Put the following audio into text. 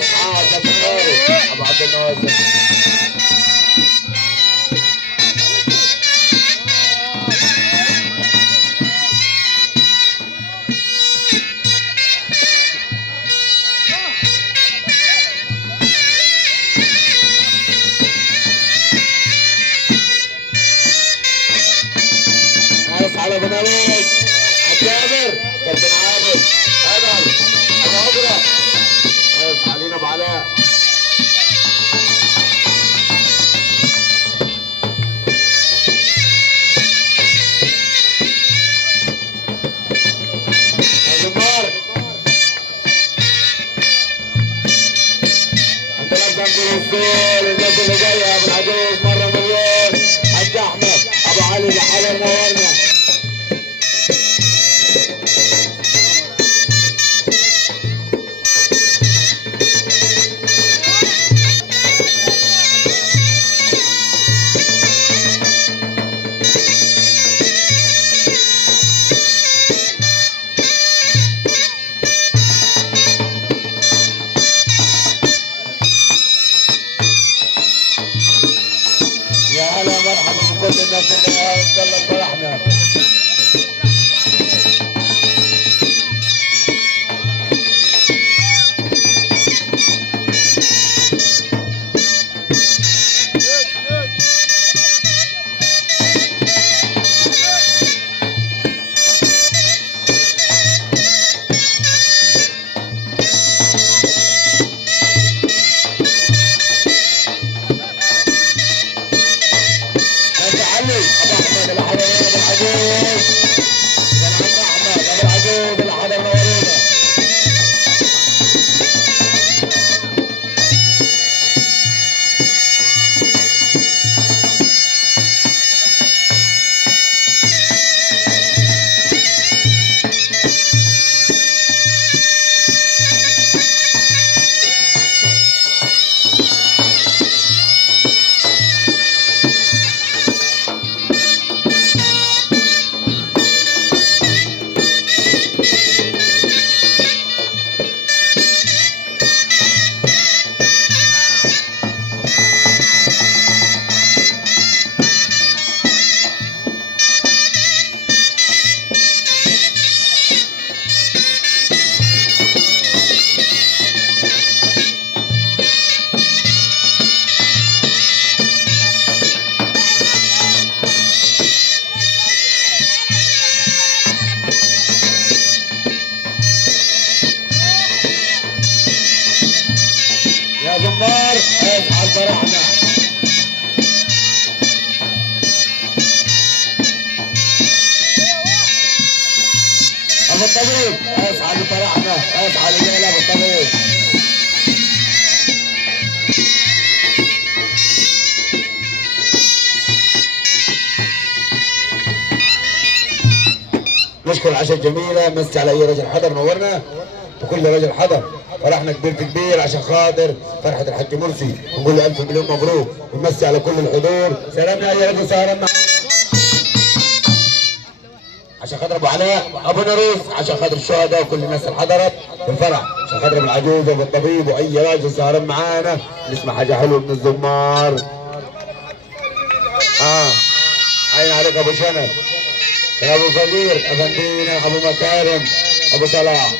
اصحى ابو عبد الناصر. على بناوي الجابر كابتن عابد ادم ابو عبره علينا ابو علاء. زمار عندنا الجنب الوصول الناس اللي جايه ابو العجوز مره مليون حاج احمد ابو علي لحاله منورنا. كل الناس اللي فرحنا يا زمار اصحى فرحنا. ابو الطبيب اصحى فرحنا اصحى لجيل ابو الطبيب. نشكر العشاء الجميله مسي على اي رجل حضر نورنا وكل رجل حضر. فرحنا كبير في كبير عشان خاطر فرحه الحاج مرسي ونقول له الف مليون مبروك ونمسي على كل الحضور. سلامنا يا رجل سهرنا عشان خاطر ابو علاء ابو نروس عشان خاطر الشهداء وكل الناس اللي حضرت في الفرح عشان خاطر ابو العجوز وابو الطبيب واي راجل سهران معانا نسمع حاجه حلوه من الزمار. عين عليك ابو شنب يا ابو فقير افندينا ابو مكارم ابو صلاح.